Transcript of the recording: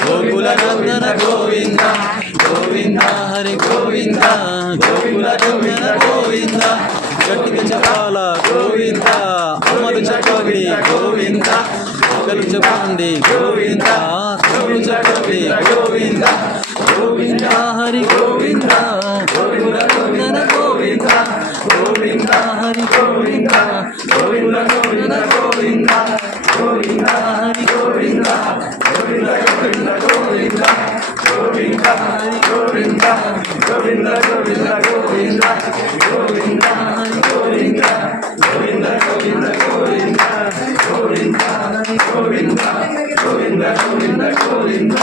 గోకుల నందన గోవింద గోవింద హరి గోవింద గోకుల నందన గోవింద గట్టిగా చెప్పాల గోవింద అమ్మలు చెప్పండి గోవింద ఒకరు చెప్పండి గోవింద తమ్ముడు చెప్పండి గోవింద గోవింద హరి గోవింద గోకుల నందన గోవింద గోవింద హరి గోవింద గోకుల నందన గోవింద గోవింద హరి గోవింద గోవింద గోవింద గోవింద గోవింద హరి గోవింద గోవింద గోవింద గోవింద గోవింద హరి గోవింద గోవింద గోవింద గోవింద గోవింద హరి గోవింద గోవింద గోవింద గోవింద